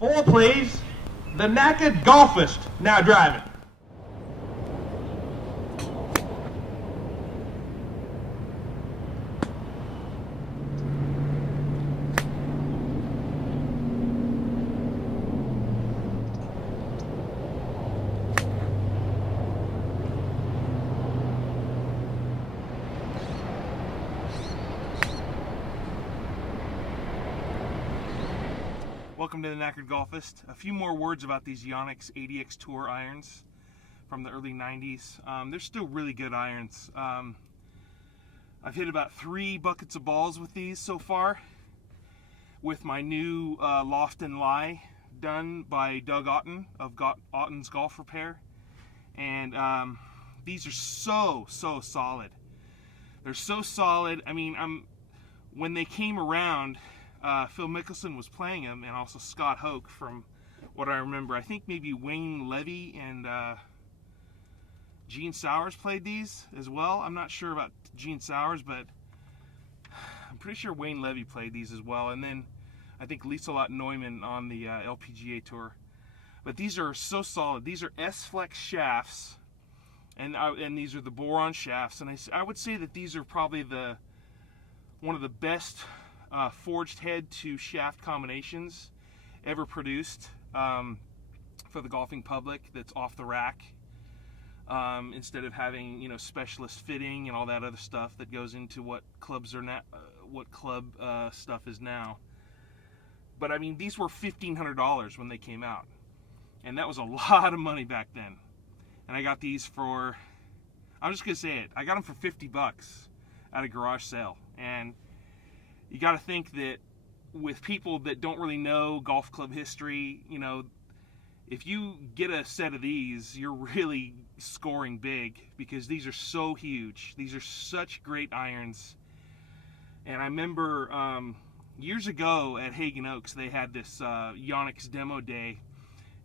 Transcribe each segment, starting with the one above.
4 please. The Knackered Golfist, now driving. Welcome to the Knackered Golfist. A few more words about these Yonex ADX Tour irons from the early 90s. They're still really good irons. I've hit about 3 buckets of balls with these so far, with my new Loft and Lie done by Doug Otten of Otten's Golf Repair. And these are so solid. They're so solid. I mean, when they came around, Phil Mickelson was playing them, and also Scott Hoke, from what I remember. I think maybe Wayne Levy and Gene Sowers played these as well. I'm not sure about Gene Sowers, but I'm pretty sure Wayne Levy played these as well. And then I think Lieselot Neumann on the LPGA Tour. But these are so solid. These are S-Flex shafts, and these are the boron shafts. And I would say that these are probably one of the best forged head to shaft combinations ever produced for the golfing public. That's off the rack, instead of having specialist fitting and all that other stuff that goes into what clubs are now, what club stuff is now. But I mean, these were $1,500 when they came out, and that was a lot of money back then. And I got these for, I'm just gonna say it, I got them for $50 at a garage sale. And you got to think that with people that don't really know golf club history, if you get a set of these, you're really scoring big, because these are so huge. These are such great irons. And I remember years ago at Hagen Oaks, they had this Yonex demo day,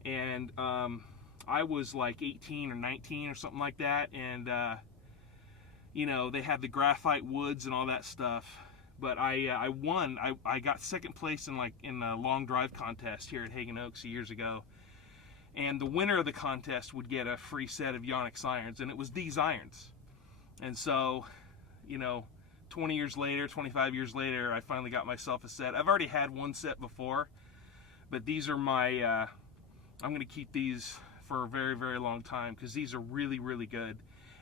and I was like 18 or 19 or something like that, and they had the graphite woods and all that stuff. But I won. I got second place in a long drive contest here at Hagen Oaks years ago. And the winner of the contest would get a free set of Yonex irons, and it was these irons. And so, 20 years later, 25 years later, I finally got myself a set. I've already had one set before, but these are my, I'm going to keep these for a very, very long time, because these are really, really good.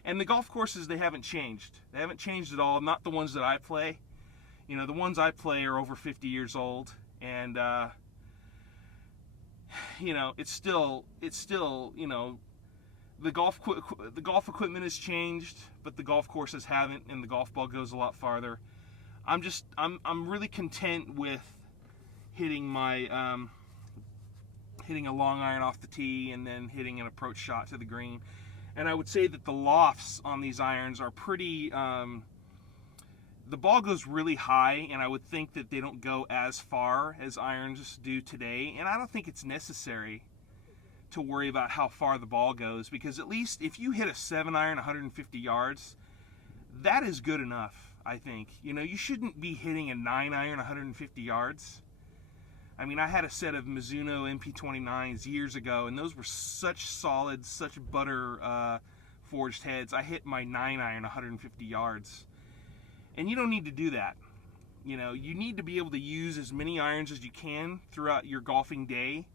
And the golf courses, they haven't changed. They haven't changed at all. Not the ones that I play. The ones I play are over 50 years old, and it's still, the golf equipment has changed, but the golf courses haven't, and the golf ball goes a lot farther. I'm really content with hitting my hitting a long iron off the tee and then hitting an approach shot to the green. And I would say that the lofts on these irons are pretty. The ball goes really high, and I would think that they don't go as far as irons do today. And I don't think it's necessary to worry about how far the ball goes, because at least if you hit a 7-iron 150 yards, that is good enough, I think. You shouldn't be hitting a 9-iron 150 yards. I mean, I had a set of Mizuno MP29s years ago, and those were such solid, such butter forged heads. I hit my 9-iron 150 yards. And you don't need to do that. You need to be able to use as many irons as you can throughout your golfing day.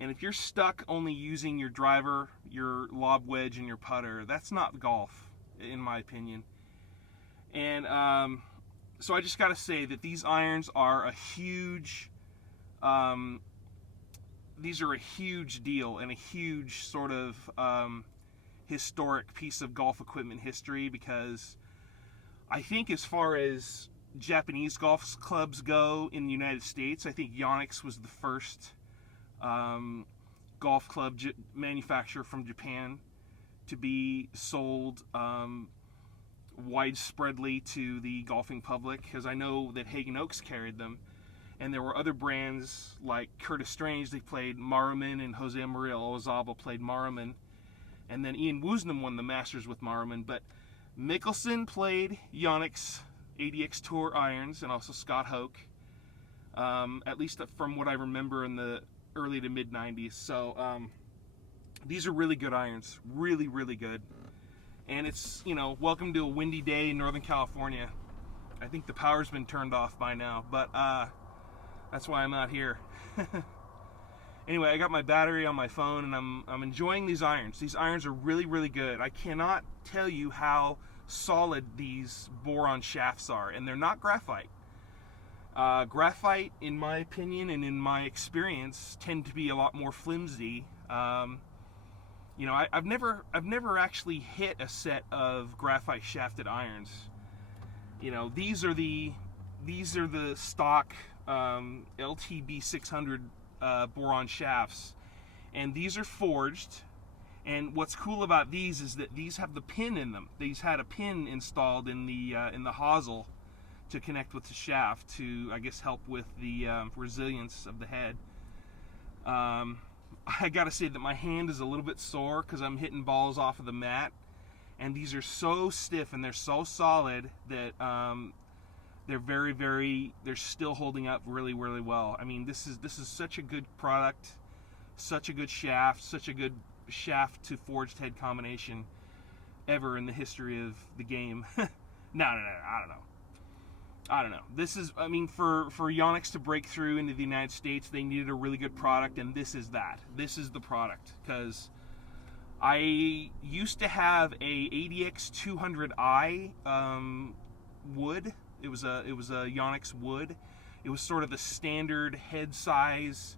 And if you're stuck only using your driver, your lob wedge, and your putter, that's not golf, in my opinion. And so I just got to say that these irons are a huge, these are a huge deal, and a huge sort of historic piece of golf equipment history, because I think as far as Japanese golf clubs go in the United States, I think Yonex was the first golf club manufacturer from Japan to be sold widespreadly to the golfing public, because I know that Hagen Oaks carried them, and there were other brands like Curtis Strange. They played Maruman, and Jose Maria Olazabal played Maruman, and then Ian Woosnam won the Masters with Maruman. But Mickelson played Yonex ADX Tour irons, and also Scott Hoke. At least from what I remember in the early to mid 90s. So these are really good irons, really, really good. And it's, you know, welcome to a windy day in Northern California. I think the power's been turned off by now, but that's why I'm out here. Anyway, I got my battery on my phone, and I'm enjoying these irons. These irons are really, really good. I cannot tell you how solid these boron shafts are, and they're not graphite. Graphite, in my opinion and in my experience, tend to be a lot more flimsy. You know, I've never actually hit a set of graphite shafted irons. You know, these are the stock LTB 600 boron shafts, and these are forged. And what's cool about these is that these have the pin in them. These had a pin installed in the hosel to connect with the shaft to, I guess, help with the resilience of the head. I gotta say that my hand is a little bit sore because I'm hitting balls off of the mat, and these are so stiff and they're so solid that they're still holding up really, really well. I mean, this is such a good product, such a good shaft, such a good shaft to forged head combination ever in the history of the game. No, I don't know. This is, I mean, for Yonex to break through into the United States, they needed a really good product, and this is that. This is the product, because I used to have a ADX 200i wood. It was a Yonex wood. It was sort of the standard head size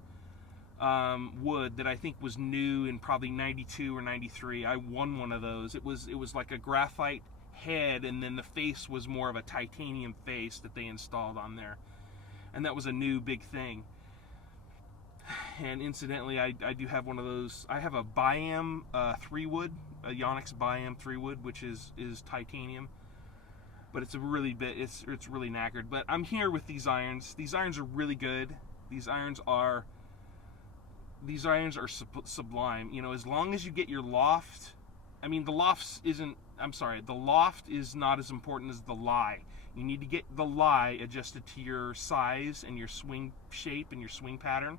wood that I think was new in probably 92 or 93. I won one of those. It was like a graphite head, and then the face was more of a titanium face that they installed on there, and that was a new big thing. And incidentally, I do have one of those. I have a Biam 3 wood, a Yonex Biam 3 wood, which is titanium, but it's a really it's really knackered. But I'm here with these irons. These irons are really good. These irons are sublime. You know, as long as you get your loft. I mean, the loft is not as important as the lie. You need to get the lie adjusted to your size and your swing shape and your swing pattern.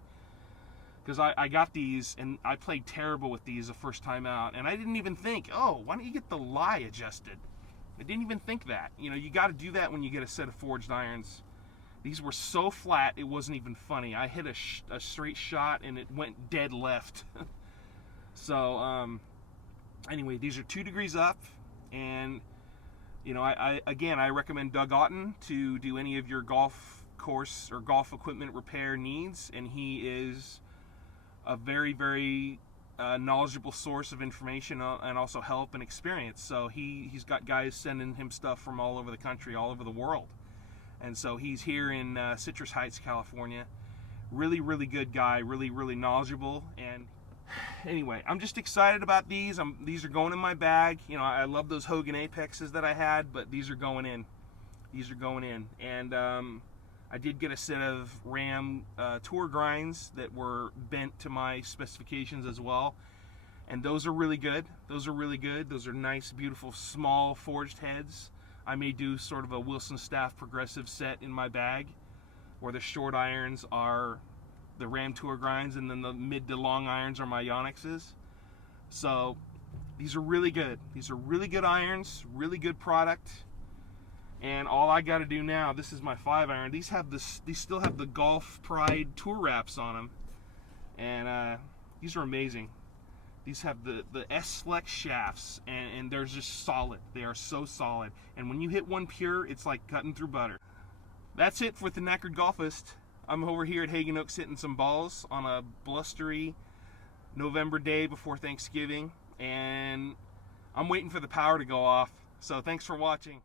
Because I got these, and I played terrible with these the first time out, and I didn't even think, oh, why don't you get the lie adjusted? I didn't even think that. You know, you got to do that when you get a set of forged irons. These were so flat, it wasn't even funny. I hit a straight shot, and it went dead left. So, anyway, these are 2 degrees up, and you know, I recommend Doug Otten to do any of your golf course or golf equipment repair needs, and he is a very, very knowledgeable source of information and also help and experience. So he's got guys sending him stuff from all over the country, all over the world, and so he's here in Citrus Heights, California. Really, really good guy, really, really knowledgeable. And anyway, I'm just excited about these. These are going in my bag. You know, I love those Hogan Apexes that I had, but these are going in. These are going in. And I did get a set of Ram tour grinds that were bent to my specifications as well. And those are really good. Those are really good. Those are nice, beautiful, small forged heads. I may do sort of a Wilson Staff progressive set in my bag, where the short irons are the Ram Tour grinds, and then the mid to long irons are my Yonexes. So these are really good. These are really good irons, really good product. And all I got to do now, this is my 5-iron. These still have the Golf Pride tour wraps on them, and these are amazing. These have the S-Flex shafts, and they're just solid. They are so solid. And when you hit one pure, it's like cutting through butter. That's it for the Knackered Golfist. I'm over here at Hagen Oaks hitting some balls on a blustery November day before Thanksgiving, and I'm waiting for the power to go off. So thanks for watching.